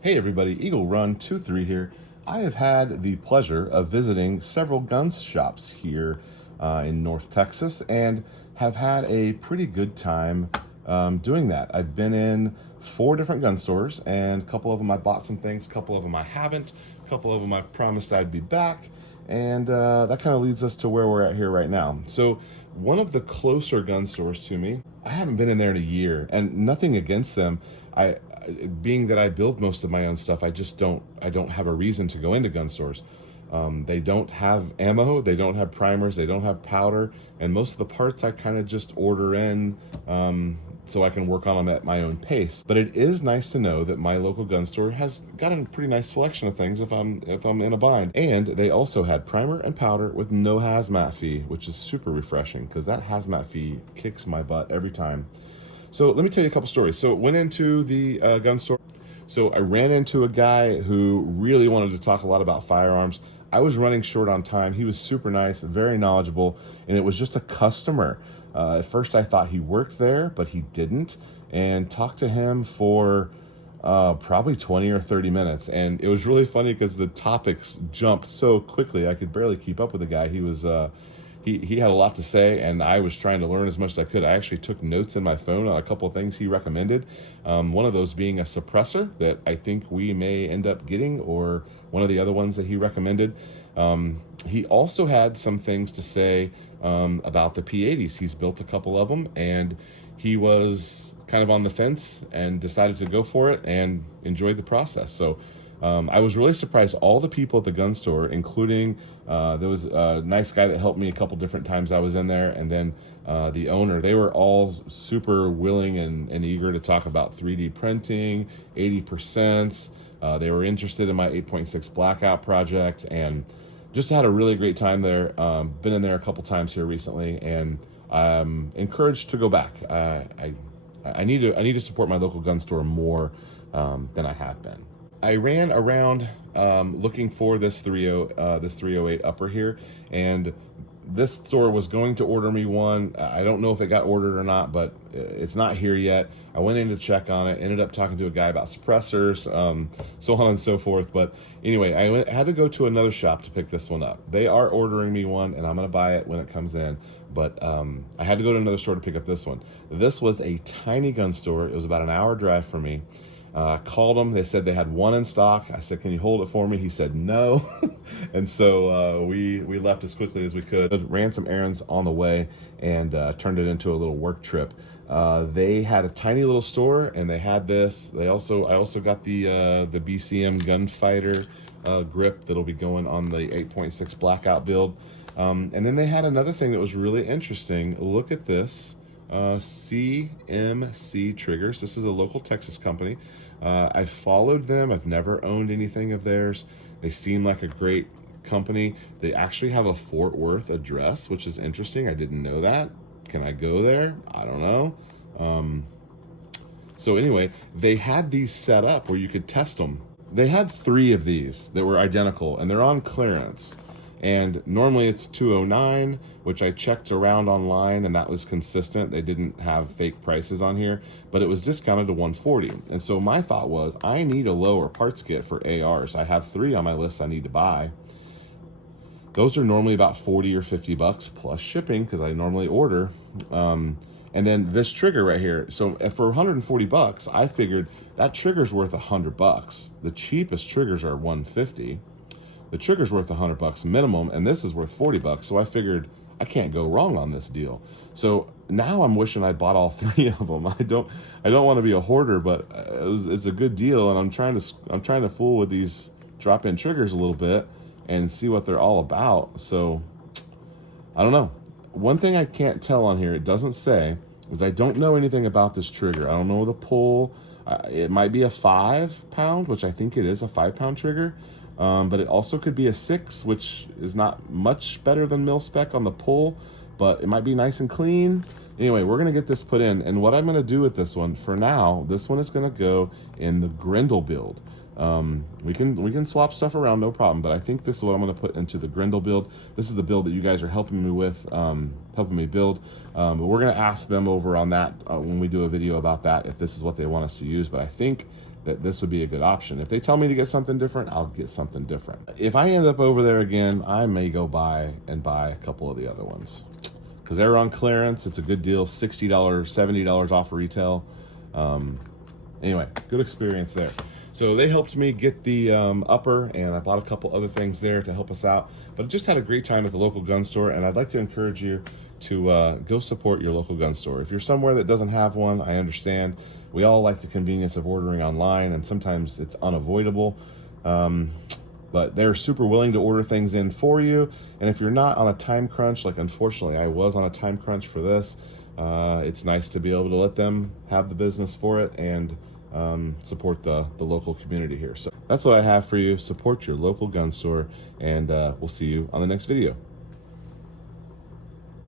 Hey everybody, Eagle Run 23 here. I have had the pleasure of visiting several gun shops here in North Texas and have had a pretty good time doing that. I've been in 4 different gun stores, and a couple of them I bought some things, a couple of them I haven't, a couple of them I promised I'd be back, and that kind of leads us to where we're at here right now. So one of the closer gun stores to me, I haven't been in there in a year, and nothing against them. Being that I build most of my own stuff, I don't have a reason to go into gun stores. They don't have ammo, they don't have primers, they don't have powder, and most of the parts I kind of just order in so I can work on them at my own pace. But it is nice to know that my local gun store has got a pretty nice selection of things if I'm in a bind. And they also had primer and powder with no hazmat fee, which is super refreshing because that hazmat fee kicks my butt every time. So let me tell you a couple stories. So went into the gun store. So I ran into a guy who really wanted to talk a lot about firearms. I was running short on time. He was super nice, very knowledgeable, and it was just a customer. At first I thought he worked there, but he didn't, and talked to him for probably 20 or 30 minutes. And it was really funny because the topics jumped so quickly. I could barely keep up with the guy. He was he had a lot to say, and I was trying to learn as much as I could. I actually took notes in my phone on a couple of things he recommended. One of those being a suppressor that I think we may end up getting, or one of the other ones that he recommended. He also had some things to say about the P80s. He's built a couple of them, and he was kind of on the fence and decided to go for it and enjoyed the process. So I was really surprised. All the people at the gun store, including there was a nice guy that helped me a couple different times I was in there, and then the owner, they were all super willing and eager to talk about 3D printing, 80%. They were interested in my 8.6 blackout project, and just had a really great time there. Been in there a couple times here recently, and I'm encouraged to go back. I need to support my local gun store more than I have been. I ran around looking for this 308 upper here, and this store was going to order me one. I don't know if it got ordered or not, but it's not here yet. I went in to check on it, ended up talking to a guy about suppressors, so on and so forth. But anyway, I had to go to another shop to pick this one up. They are ordering me one, and I'm gonna buy it when it comes in. But I had to go to another store to pick up this one. This was a tiny gun store. It was about an hour drive from me. Called them. They said they had one in stock. I said, "Can you hold it for me?" He said no. And so we left as quickly as we could, ran some errands on the way, and turned it into a little work trip. They had a tiny little store, and they had this. I also got the BCM gunfighter grip that'll be going on the 8.6 blackout build. And then they had another thing that was really interesting. Look at this. CMC Triggers. This is a local Texas company. I've followed them. I've never owned anything of theirs. They seem like a great company. They actually have a Fort Worth address, which is interesting. I didn't know that. Can I go there? I don't know. So anyway, they had these set up where you could test them. They had 3 of these that were identical, and they're on clearance. And normally it's $209, which I checked around online, and that was consistent. They didn't have fake prices on here, but it was discounted to $140. And so my thought was, I need a lower parts kit for ARs. I have 3 on my list I need to buy. Those are normally about 40 or 50 bucks plus shipping, because I normally order. And then this trigger right here. So for 140 bucks, I figured that trigger's worth 100 bucks. The cheapest triggers are 150. The trigger's worth 100 bucks minimum, and this is worth 40 bucks. So I figured I can't go wrong on this deal. So now I'm wishing I bought all 3 of them. I don't want to be a hoarder, but it's a good deal, and I'm trying to fool with these drop-in triggers a little bit and see what they're all about. So I don't know. One thing I can't tell on here, it doesn't say, is I don't know anything about this trigger. I don't know the pull. It might be a 5-pound, which I think it is a 5-pound trigger. But it also could be a 6, which is not much better than mil spec on the pull, but it might be nice and clean. Anyway, we're gonna get this put in, and what I'm gonna do with this one, for now, this one is gonna go in the Grendel build. We can swap stuff around, no problem, but I think this is what I'm gonna put into the Grendel build. This is the build that you guys are helping me with, helping me build. But we're gonna ask them over on that when we do a video about that, if this is what they want us to use, but I think that this would be a good option. If they tell me to get something different, I'll get something different. If I end up over there again, I may go buy a couple of the other ones because they're on clearance. It's a good deal, $60, $70 off retail. Anyway, good experience there. So they helped me get the upper, and I bought a couple other things there to help us out. But I just had a great time at the local gun store, and I'd like to encourage you to go support your local gun store. If you're somewhere that doesn't have one, I understand. We all like the convenience of ordering online, and sometimes it's unavoidable. But they're super willing to order things in for you. And if you're not on a time crunch, like unfortunately I was on a time crunch for this, it's nice to be able to let them have the business for it and support the local community here. So that's what I have for you. Support your local gun store, and we'll see you on the next video.